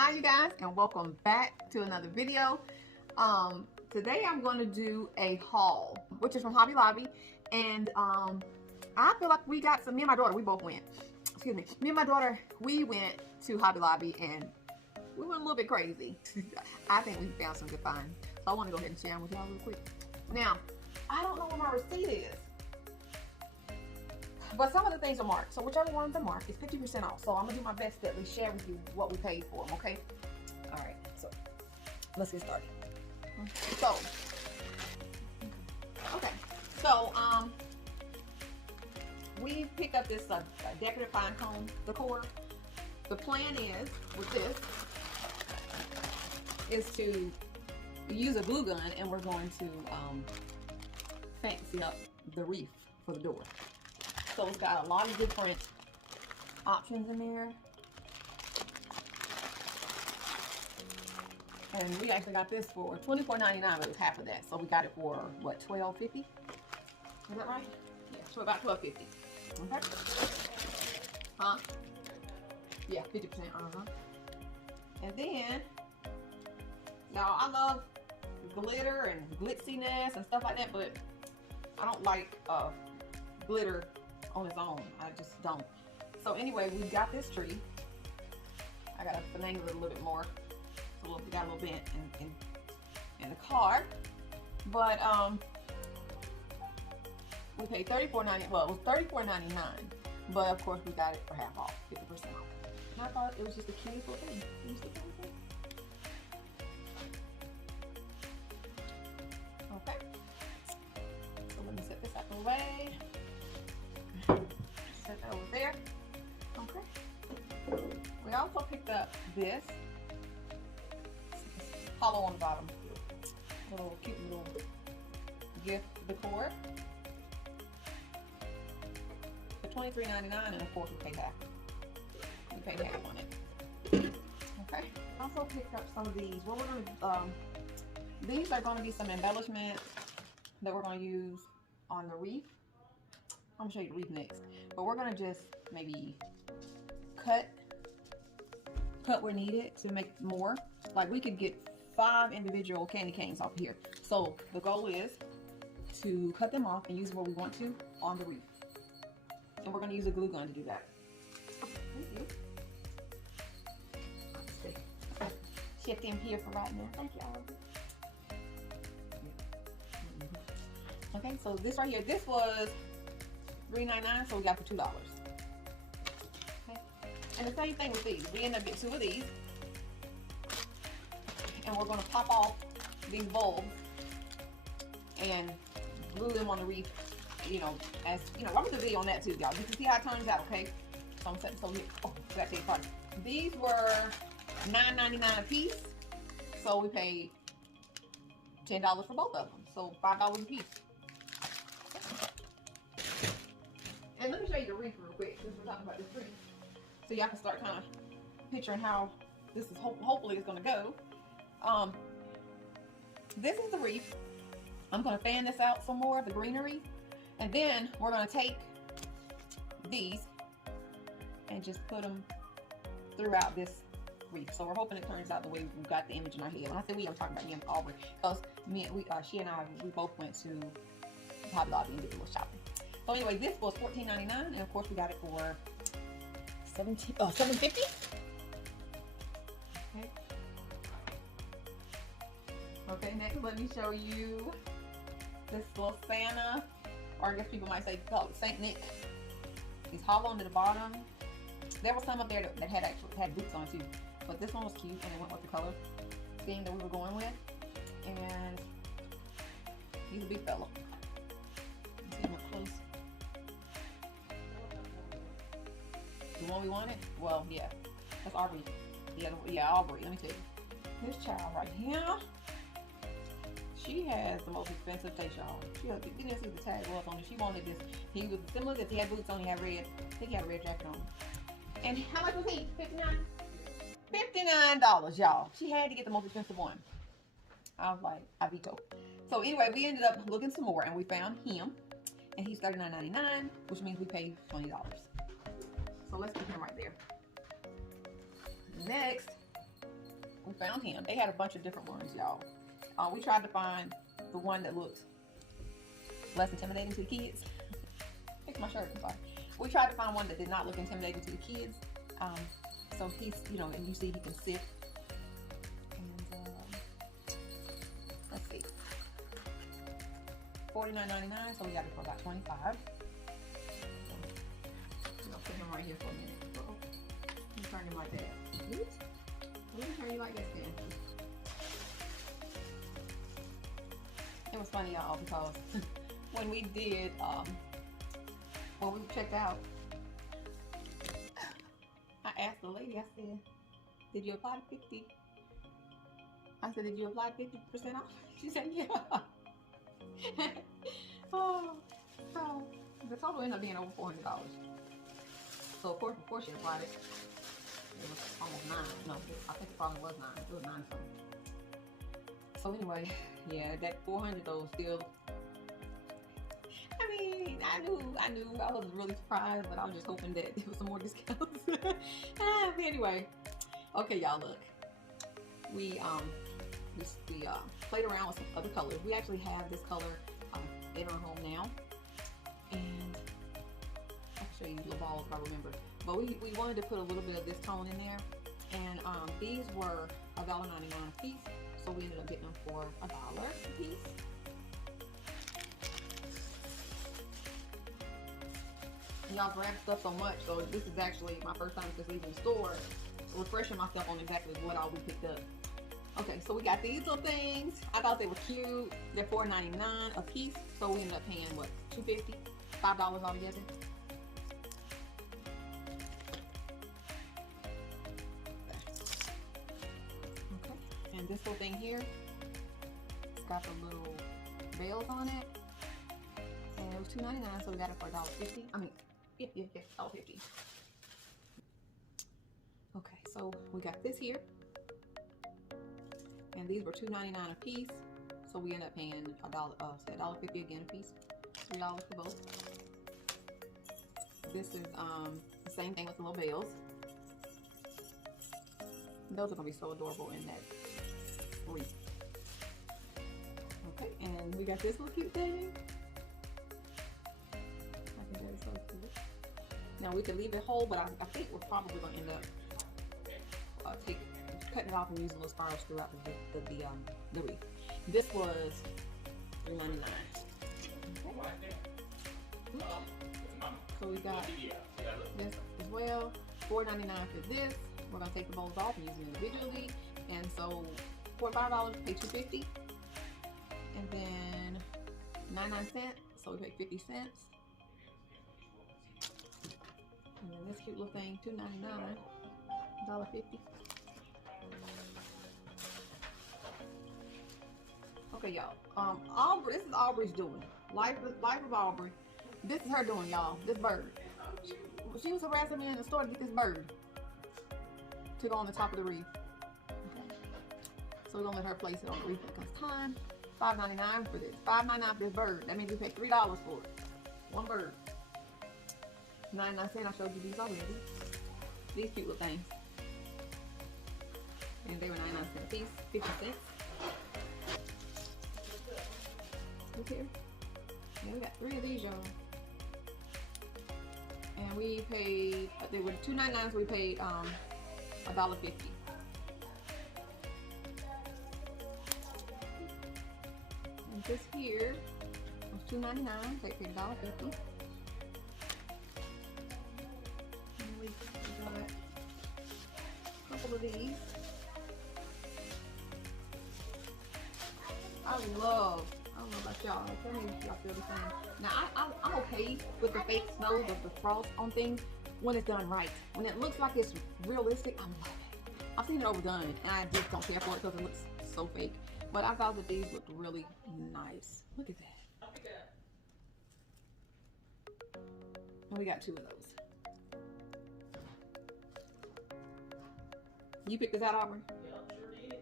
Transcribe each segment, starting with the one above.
Hi you guys, and welcome back to another video. Today I'm going to do a haul, which is from Hobby Lobby, and I feel like we got some. Me and my daughter, we both went. Excuse me. Me and my daughter, we went to Hobby Lobby, and we went a little bit crazy. I think we found some good finds, so I want to go ahead and share them with y'all real quick. Now, I don't know where my receipt is, but some of the things are marked, so whichever ones are marked is 50% off. So I'm gonna do my best to at least share with you what we paid for them, okay? All right, so let's get started. So we picked up this decorative pine cone decor. The plan is with this is to use a glue gun, and we're going to fancy up the wreath for the door. So it's got a lot of different options in there. And we actually got this for $24.99, but it was half of that. So we got it for what, $12.50? Is that right? Yeah, so about $12.50. Okay. Huh? Yeah, 50%. And then, y'all, I love glitter and glitziness and stuff like that, but I don't like glitter on its own. I just don't. So anyway, we got this tree. I gotta finagle it a little bit more. So we got a little bent in the card, but we paid $34.99. Well, it was $34.99, but of course we got it for half off, 50% off. And I thought it was just the cutest little thing. Okay. So let me set this out of the way. Set that over there. Okay. We also picked up this hollow on the bottom. A little cute little gift decor for $23.99, and of course we paid half. We paid half on it. Okay. Also picked up some of these. Well, we're gonna these are gonna be some embellishments that we're gonna use on the wreath. I'm gonna show you the wreath next, but we're gonna just maybe cut where needed to make more. Like we could get 5 individual candy canes off here. So the goal is to cut them off and use where we want to on the wreath. And we're gonna use a glue gun to do that. Thank you. Let's shift in here for right now. Thank you, Albert. Okay, so this right here, this was $3.99, so we got for $2. Okay, and the same thing with these. We end up getting 2 of these, and we're going to pop off these bulbs and glue them on the wreath. You know, as you know, I'm gonna do a video on that too, y'all. You can see how it turns out. Okay, so I'm setting so here. Oh, I gotta take part. These were $9.99 a piece, so we paid $10 for both of them, so $5 a piece. And let me show you the wreath real quick, since we're talking about this wreath, so y'all can start kind of picturing how this is hopefully is going to go. This is the wreath. I'm going to fan this out some more, the greenery, and then we're going to take these and just put them throughout this wreath. So we're hoping it turns out the way we've got the image in our head. When I say we, I'm talking about me and Aubrey, because she and I, we both went to Hobby Lobby and did a little shopping. So anyway, this was $14.99, and of course we got it for $7.50. Okay. Okay, next let me show you this little Santa, or I guess people might say call it Saint Nick. He's hollow under the bottom. There were some up there that had boots on too, but this one was cute, and it went with the color theme that we were going with. And he's a big fella. See him up close. The one we wanted? Well, yeah, that's Aubrey. Yeah, Aubrey. Let me tell you, this child right here. She has the most expensive taste, y'all. She didn't see the tag was on it. She wanted this. He was similar to this. He had boots on. He had red. I think he had a red jacket on. And how much was he? $59. $59, y'all. She had to get the most expensive one. I was like, I veto. So anyway, we ended up looking some more, and we found him, and he's $39.99, which means we paid $20. So let's keep him right there. Next, found him. They had a bunch of different ones, y'all. We tried to find the one that looked less intimidating to the kids. Fix my shirt, I'm sorry. We tried to find one that did not look intimidating to the kids. So he's, you know, and you see he can sit. And let's see, $49.99. So we got it for about $25. So, I'm gonna put him right here for a minute. You turn him like that. Let me turn you like this then. It was funny, y'all, because when we did, when we checked out, I asked the lady, I said, did you apply to 50? I said, did you apply 50% off? She said, yeah. Oh, so the total ended up being over $400. So of course, before she applied it, it was almost $9. No, I think it probably was $9. It was $9 something. So anyway, yeah, that $400 though still. I mean, I knew. I was really surprised, but I was just hoping that there was some more discounts. But anyway, okay, y'all, look. We played around with some other colors. We actually have this color in our home now, and I'll show you the balls if I remember. But we wanted to put a little bit of this tone in there, and these were $1.99 a piece, so we ended up getting them for $1 a piece. Y'all grab stuff so much, so this is actually my first time just leaving the store, refreshing myself on exactly what all we picked up. Okay, so we got these little things. I thought they were cute. They're $4.99 a piece, so we ended up paying what, $2.50, $5 altogether. Okay, and this little thing here, it's got the little bells on it, and it was $2.99, so we got it for $1.50. I mean, yeah, $1.50. Okay, so we got this here. And these were $2.99 a piece, so we end up paying $1.50 again a piece, $3 for both. This is the same thing with the little bells. Those are gonna be so adorable in that wreath. Okay, and we got this little cute thing. I think that is so cute. Now we could leave it whole, but I think we're probably gonna end up cutting it off and using little spirals throughout the wreath. This was $3.99. Okay. So we got this as well. $4.99 for this. We're gonna take the bowls off and use them individually. And so for $5, we pay $2.50. And then 99¢, so we pay 50 cents. And then this cute little thing, $2.99, $1.50. Okay, y'all. Aubrey, this is Aubrey's doing. Life of Aubrey. This is her doing, y'all. This bird. She was harassing me in the store to get this bird to go on the top of the wreath. Okay. So we're gonna let her place it on the wreath when it comes time. $5.99 for this. $5.99 for this bird. That means we pay $3 for it. One bird. 99¢. I showed you these already. These cute little things. And they were 99 cents a piece, 50 cents. Look here. Yeah, we got 3 of these, y'all. And we paid, they were $2.99, so we paid $1.50. And this here was $2.99, so we paid $1.50. And we got a couple of these. I don't know about y'all. Tell me if y'all feel the same. Now, I'm okay with the fake snow, the frost on things when it's done right. When it looks like it's realistic, I'm loving it. I've seen it overdone, and I just don't care for it because it looks so fake. But I thought that these looked really nice. Look at that. And we got 2 of those. You picked this out, Aubrey? Yeah, sure did.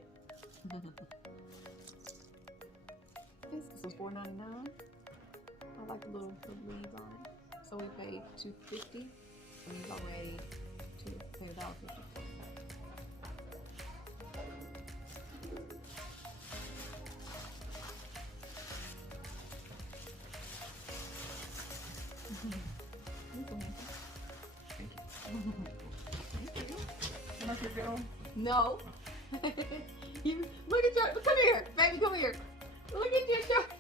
This was $4.99. I like the little leaves on it. So we paid $2.50. And he's already $1.50. shirt got on? No. You look at your. Come here, baby. Come here. Look at your shirt.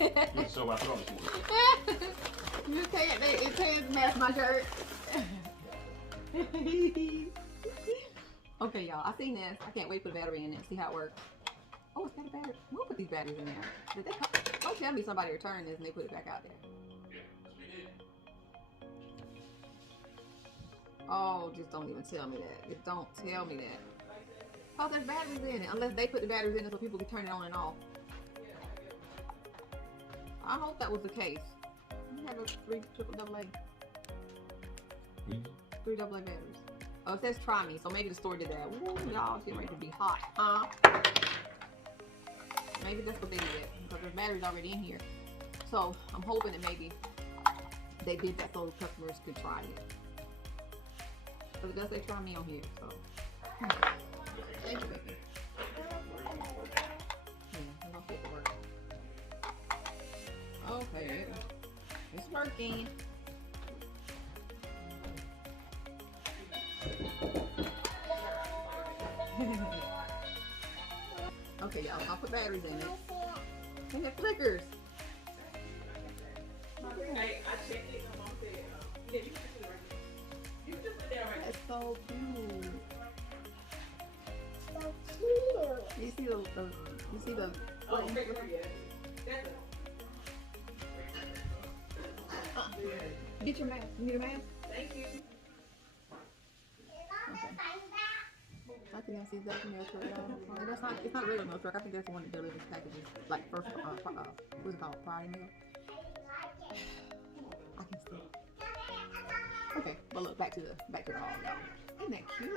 Yeah, so I thought it was. You can't match my shirt. Okay, y'all. I seen this. I can't wait for the battery in it. See how it works. Oh, it's got a battery. We'll put these batteries in there. Did they don't tell me somebody returned this and they put it back out there. Oh, just don't even tell me that. Just don't tell me that. Oh, there's batteries in it. Unless they put the batteries in it so people can turn it on and off. I hope that was the case. You have a 3 triple AA. 3 AA batteries. Oh, it says try me, so maybe the store did that. Woo, y'all, it's getting ready to be hot, huh? Maybe that's what they did, because there's batteries already in here. So I'm hoping that maybe they did that so customers could try it. But it does say try me on here, so. Thank you, baby. Yeah, I'm gonna get to work. Okay, it's working. Okay, y'all, I'll put batteries in it. And it flickers. Hey, I checked it. My mom said, yeah, you can just put it right there. You can just put that right there. It's so cute. So cute. You see the Oh, flicker, yeah. That's Get your mask. You need a mask? Thank you. I think I see that mail truck. That's not. It's not regular mail truck. I think that's the one that delivers packages, like first, what's it called, Friday mail. I can see. Okay, well look, back to the hall, y'all. Isn't that cute?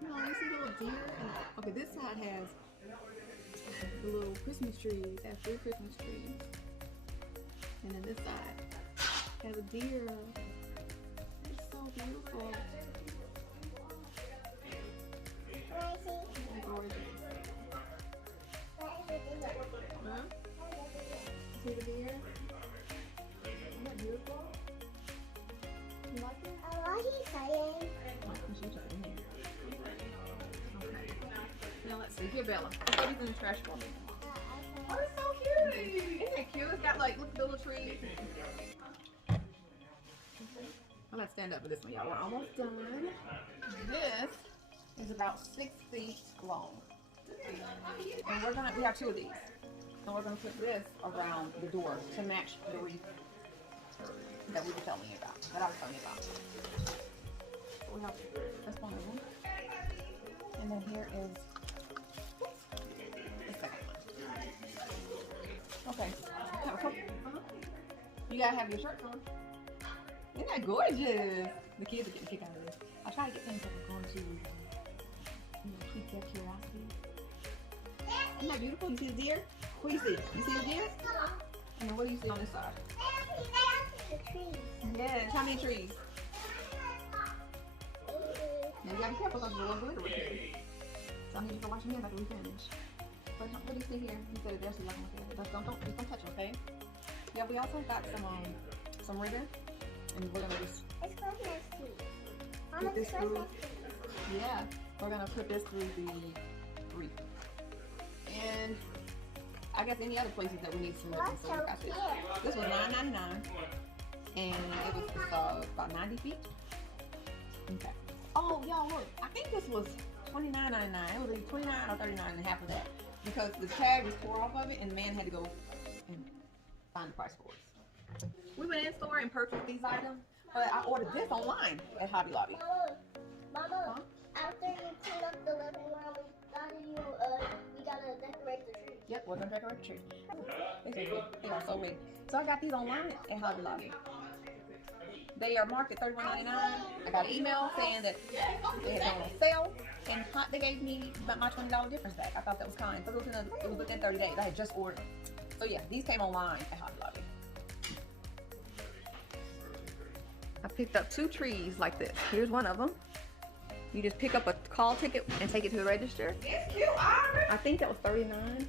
No, you see the little deer? Okay, this side has the little Christmas trees. It has 3 Christmas trees, and then this side has a deer. It's so beautiful. Gorgeous. Huh? See the deer? Isn't that beautiful? You like it? What are you saying? Okay. Now let's see. Here, Bella. Put these in the trash for me. Oh, it's so cute. Isn't that cute? It's got like, look at the little trees. I'm gonna stand up for this one, y'all. We're almost done. This is about 6 feet long. And we have 2 of these. And we're gonna put this around the door to match the wreath that we were telling you about, that I was telling you about. So we have, that's one of them. And then here is the second one. Okay. You gotta have your shirt on. Isn't that gorgeous? The kids are getting a kick out of this. I try to get things that are going to keep their curiosity. Isn't that beautiful? You see the deer? What do you see? You see the deer? And then what do you see on this side? The trees. Yes, how many trees? Now you gotta be careful because we're going to glitter with it. So I need you to wash your hands after we finish. But what do you see here? You said it there so you can look at it. Just don't touch it, okay? Yeah, we also got some ribbon. And we're gonna just It's Christmas tree. put this through. Christmas tree. Yeah, we're gonna put this through the wreath. And I guess any other places that we need some ribbon. So we got this. This was $9.99, and it was about 90 feet. Okay. Oh, y'all look! I think this was $29.99. It was either $29 or $39 and half of that because the tag was tore off of it, and the man had to go and find the price for it. We went in store and purchased these items, but I ordered this online at Hobby Lobby. Mama, after you clean up the living room, we gotta decorate the tree. Yep, we're gonna decorate the tree. They are so big. So I got these online at Hobby Lobby. They are marked at $31.99. I got an email saying that they had gone on sale, and they gave me about my $20 difference back. I thought that was kind, but it was within 30 days. I had just ordered them. So yeah, these came online at Hobby Lobby. I picked up 2 trees like this. Here's one of them. You just pick up a call ticket and take it to the register. It's cute, Iris. I think that was $39.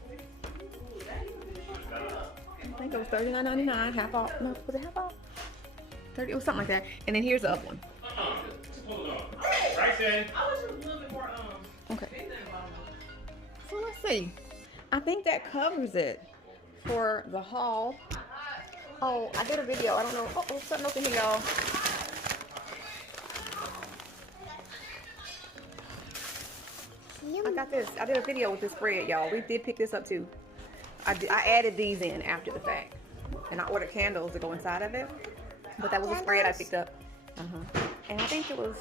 I think it was $39.99. Half off. No, was it half off? 30. It was something like that. And then here's the other one. then. I wish it was a little bit more Okay. big than the bottom. So let's see. I think that covers it for the haul. Oh, I did a video. I don't know. Oh, something open here, y'all. I got this. I did a video with this spread, y'all. We did pick this up too. I added these in after the fact. And I ordered candles to go inside of it. But that was a spread I picked up. And I think it was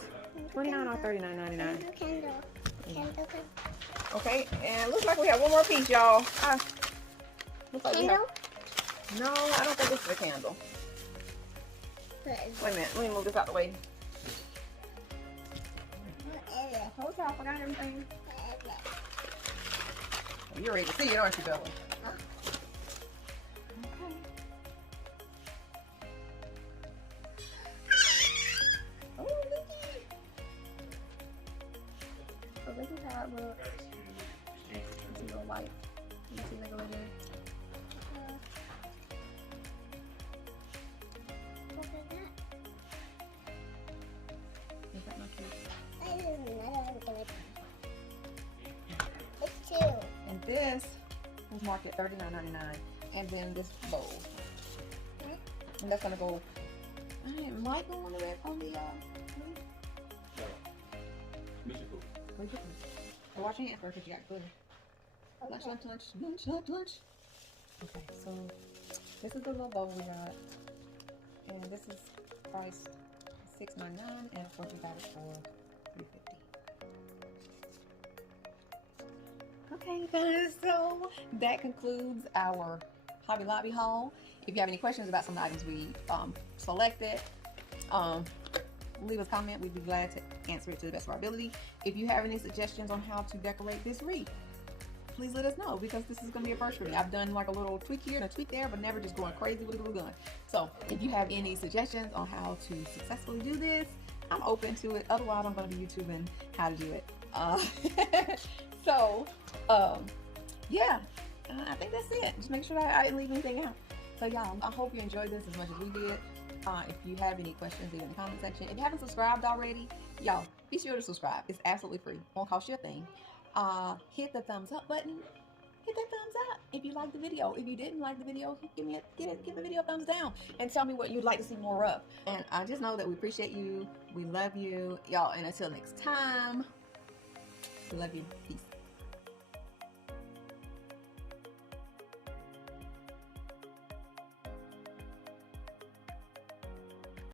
$29 or $39.99. Candle. Okay, and it looks like we have one more piece, y'all. Looks like Candle? No, I don't think this is a candle. Wait a minute, let me move this out the way. Hold on, I forgot everything. You're ready to see it, aren't you, Bella? Okay. Oh, looky. So this is how it looks. It's a little light. You see that go in there? Is that not cute? It's two. And this was marked at $39.99. And then this bowl. And that's gonna go. I might go on the red on the so wash your hands first because you got glitter. Lunch. Okay, so this is the little bowl we got. And this is priced $6.99, and of course we got it for $3.50. Okay, guys, so that concludes our Hobby Lobby haul. If you have any questions about some of the items we selected, leave us a comment. We'd be glad to answer it to the best of our ability. If you have any suggestions on how to decorate this wreath, please let us know, because this is going to be a first for me. I've done like a little tweak here and a tweak there, but never just going crazy with a glue gun. So if you have any suggestions on how to successfully do this, I'm open to it. Otherwise, I'm going to be YouTubing how to do it. Yeah, I think that's it. Just make sure that I didn't leave anything out. So y'all, I hope you enjoyed this as much as we did. If you have any questions, leave in the comment section. If you haven't subscribed already, y'all, be sure to subscribe. It's absolutely free. Won't cost you a thing. Hit the thumbs up button. Hit that thumbs up if you liked the video. If you didn't like the video, give the video a thumbs down and tell me what you'd like to see more of. And I just know that we appreciate you. We love you, y'all. And until next time, we love you. Peace.